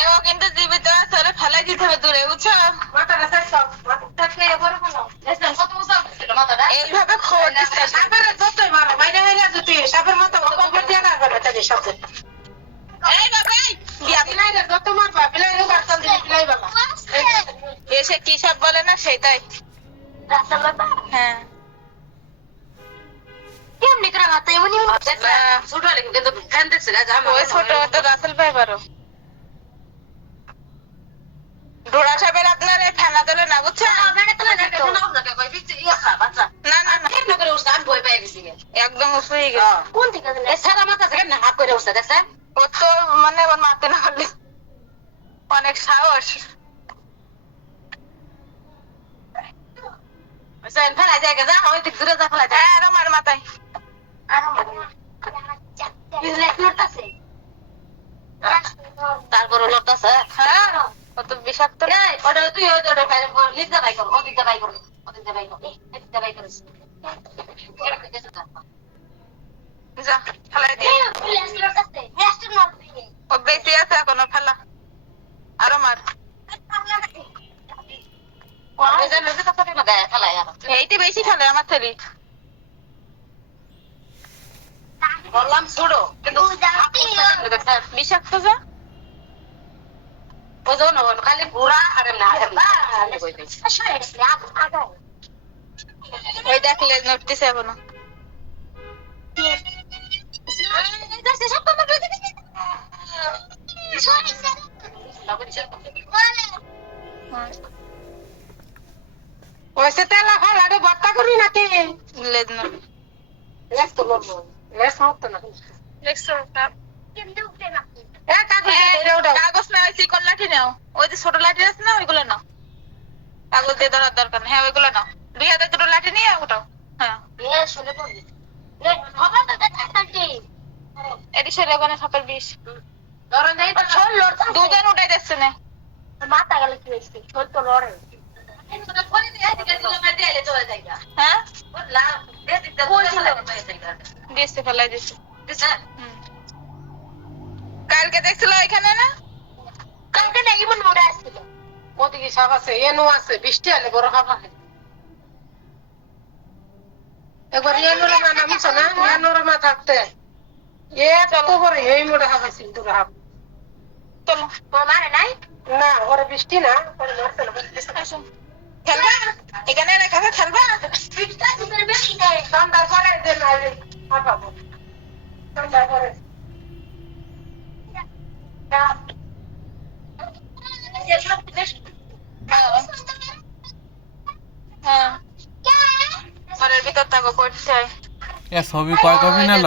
এও কিন্তু জীবিত আছে, ওরে ফেলাই দিতে হবে দূরে, বুঝছো? এইভাবে খবর দিচ্ছে। সাপের যতই মারো বাইরে হইলে যদি সাপের মতো খবর দিয়ে না করবে তাদের সাথে। এই বাবা বিলাই যত মারবা বিলাই বাচ্চা দিলে বিলাই বাবা এসে কি সব বলে না সেটাই। হ্যাঁ কেমনি করে রাতে এমনি ছোট হলে কিন্তু ফ্যান দেখছে ওই ছোট তো রাসেল ভাই বারো ডোরা সাহেবের আপনার এই ফেনা তোলে না, বুঝছো? না না না একদম উঁচু হয়ে গেছে। কোন থেকে সারা মাথা থেকে না হাত করে উঠছে দেখছেন? ও তো মানে ওর মারতে না পারলে অনেক সাহস। ফেলাই যায় যা ওই দিক দূরে যা ফেলাই যায় আর আমার মাথায় তারপর লড়তেছে। হ্যাঁ কত বিষাক্ত। তুই লিখতে বাই কর ওদিকটা বাই কর ওদিকটা বাই কর এদিকটা বাই করিস যা ফেলাই দিয়ে ও বেশি আছে এখনো ফেলা আরো মার এইটি বেশি ফেলে আমার ছেলে বললাম ছোড়ো কিন্তু বিষাক্ত যা ওজন খালি ঘোরা আর ওই দেখলে নড়তেছে এখনো ওইসে তেলা খালাড়ে ভর্তা করি নাকি লেজ না লেজ তো লড়বো লেজ হতো না লেজ কাগজ না চিকন লাঠি নাও ওই যে ছোট লাঠি আছে না ওইগুলো নাও কাগজ দিয়ে ধরার দরকার নেই। হ্যাঁ ওইগুলো নাও দুই হাতে দুটো লাঠি নিয়ে ওটাও। হ্যাঁ এটি সরে ওখানে সাপের বিষ দুজন উঠাই দিচ্ছে না মাথা গেলে কি হয়েছে শোল তো লড়ে। হ্যাঁ দিচ্ছে ফেলাই দিচ্ছে কালকে দেখছিল এখানে না কালকে নাকি মনে ওরা আসছিল ওদিকে সাপ আছে এনো আছে বৃষ্টি হলে বড় সাপ আছে একবার এনোর মা নামছ না এনোর মা থাকতে এ কত বড় এই মোটা সাপ আছে দুটো সাপ চলো তোমার মারে নাই না ওরে বৃষ্টি না ওরে মারছে না খেলবা এখানে রেখা খেলবা সন্ধ্যার পরে দেন পাবো সন্ধ্যার পরে ঘরের ভিতর থাকো করতে ছবি কয় কপি নিল?